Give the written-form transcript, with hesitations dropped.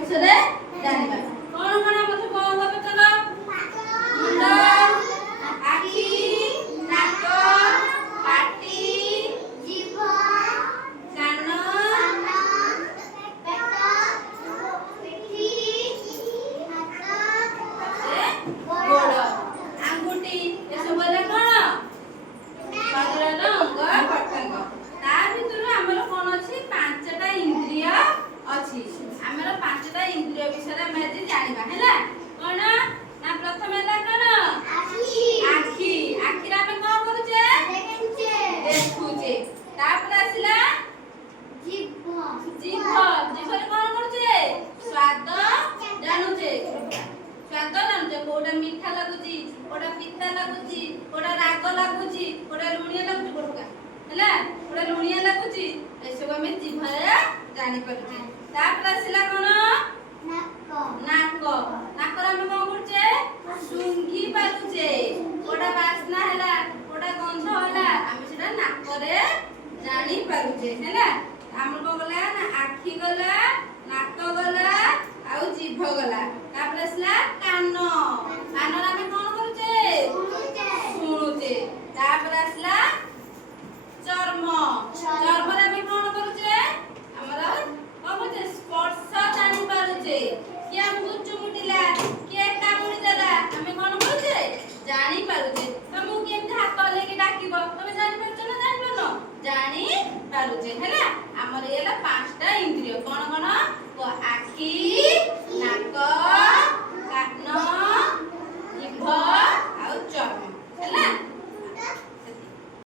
ବିଷୟରେ ଜାଣିବା। କଣ କଣ ଆମ ସବୁ ଅଙ୍ଗ ପ୍ରତ୍ୟଙ୍ଗ? ମୁଣ୍ଡ, ଆଖି, ନାକ, ପାଟି, ଜିଭ, କାନ, ପେଟ, ପିଠି, ହାତ, ଗୋଡ଼, ଆଙ୍ଗୁଠି ଏସବୁ ହେଲା କଣ? ଶରୀରର ଅଙ୍ଗ ପ୍ରତ୍ୟଙ୍ଗ। ତା ଭିତରୁ ଆମର କଣ ଅଛି? 5ଟା ଇନ୍ଦ୍ରିୟ ଅଛି। ଆମର 5ଟା ଇନ୍ଦ୍ରିୟ ବିଷୟରେ ଆମେ ଆଜି ଜାଣିବା ହେଲା। କଣ ନା ପ୍ରଥମେ ହେଲା କଣ? ଆଖି, ଆଖି। ଆଖିରେ ଆମେ କଣ କରୁଛେ? ଦେଖୁଛେ। ତାପରେ ଆସିଲା ଜିଭ, ଜିଭ। ଜିଭରେ କଣ କରୁଛେ? ସ୍ୱାଦ ଜାଣୁଛେ। ସ୍ୱାଦ ଜାଣୁଛେ। କୋଉଟା ମିଠା ଲାଗୁଛି, କୋଉଟା ପିତା ଲାଗୁଛି, କୋଉଟା ରାଗ ଲାଗୁଛି, କୋଉଟା ଲୁଣିଆ ଲାଗୁଛି, କୋଉଟା ହେଲା କୋଉଟା ଲୁଣିଆ ଲାଗୁଛି, ଏସବୁ ଆମେ ଜିଭରେ ଜାଣିପାରୁଛେ। ତାପରେ ଆସିଲା କଣ? ନାକ, ନାକ। ନାକରେ ଆମେ କଣ କରୁଛେ? ଶୁଙ୍ଘି ପାରୁଛେ। କୋଉଟା ବାସ୍ନା ହେଲା, କୋଉଟା ଗନ୍ଧ ହେଲା, ଆମେ ସେଟା ନାକରେ ଜାଣି ପାରୁଛେ ହେଲା। ଆମର କଣ ଗଲା ନା ଆଖି ଗଲା, ନାକ ଗଲା, ଆଉ ଜିଭ ଗଲା। ତାପରେ ଆସିଲା କାନ। କାନରେ ଆମେ କଣ କରୁଛେ? ଶୁଣୁଛେ। ତାପରେ ଆସିଲା ଚର୍ମ। ଚର୍ମରେ ଆମେ କଣ କରୁଛେ? ଆମର କଣ କରୁଛେ? ସ୍ପର୍ଶ ଜାଣି ପାରୁଛେ। କିଏ ଆମକୁ ଚୁମୁଟିଲା, କିଏ କାମୁଡି ଦେଲା, ଆମେ କଣ କରୁଛେ? ଜାଣି ପାରୁଛେ। ତମକୁ କେମିତି ହାତ ହଲେଇକି ଡାକିବ, ତମେ ଜାଣି ପାରୁଛ ନା ଜାଣି ପାରୁନ? ଜାଣି ପାରୁଛେ ହେଲା। ଆମର ଏ ହେଲା 5ଟା ଇନ୍ଦ୍ରିୟ। କଣ କଣ?